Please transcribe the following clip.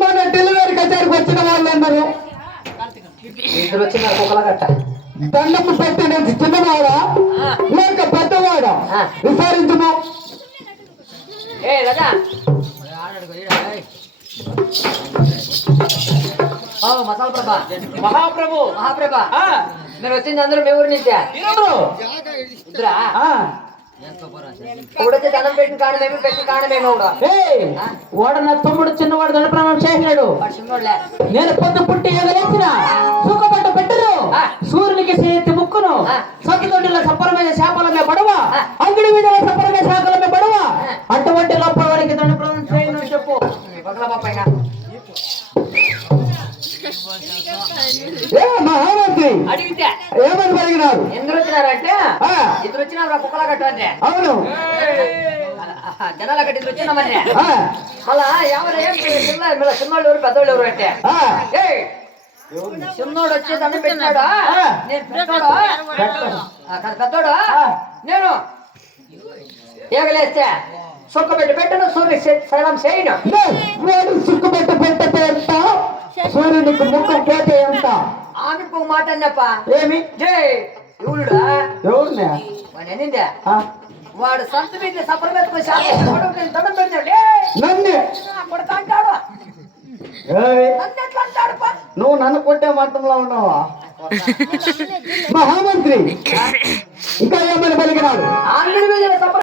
మన డెలివరీ కచేరికి వచ్చిన వాళ్ళందరూ. ఇద్దరు వచ్చినారు కుక్కల దండము పెట్టినది చిన్నవాడా లేక పెద్దవాడా. విచారించుము? మహాప్రభు. మహాప్రభ. ఆ, మీరు వచ్చింది అందరూ మీ ఊరి నుంచే? వచ్చి దండం పెట్టిన కారణమేమి పెట్టిన కారణమేమి వాడు నా తమ్ముడు చిన్నవాడు దండ ప్రమాణం చేసినాడు నేను పొద్దు పుట్టి పెట్టరు ఆ. సూర్యునికి చేతి ముక్కును. సత్తుదొడ్డిలో సప్పరమైన చేపలమే పడవ. అంగడి మీద సప్పరమైన శాఖలమే పడవ. అటువంటి లోపల వారికి దండ ప్రమాణం చేయను చెప్పు. ఏమని పలిగినారు ఎందుకు వచ్చినారంటే ఆ. ఇద్దరు వచ్చినారు కుక్కల గట్ట అంటే అవును జనాల ఇద్దరు వచ్చినామని. మళ్ళా ఎవరు ఏం చిన్న చిన్నోళ్ళు ఎవరు పెద్దోళ్ళు ఎవరు అంటే? చిన్నోడు వచ్చి దండం పెట్టినాడు. నేను పెద్దోడు కాదు పెద్దోడు? నేను ఏగలేస్తే సొక్క పెట్టి పెట్టను సూర్య సైలం చేయను. వాడు సుక్కుబెట్ట పెట్టతే ఎంత? సూర్యునికి ముక్కు పోతే ఎంత? ఆమెకు ఒక మాట అన్నప్ప. ఏమి? జై ఇవుడా ఎవరినే వాడు ఆ, వాడు సంత మీద సఫర్ పెట్టుకుని దండం పెట్టాడు నన్నే. కొడుకు అంటాడు నన్ను? నువ్వు నన్ను కొట్టే మతంలో ఉన్నావా? మహామంత్రి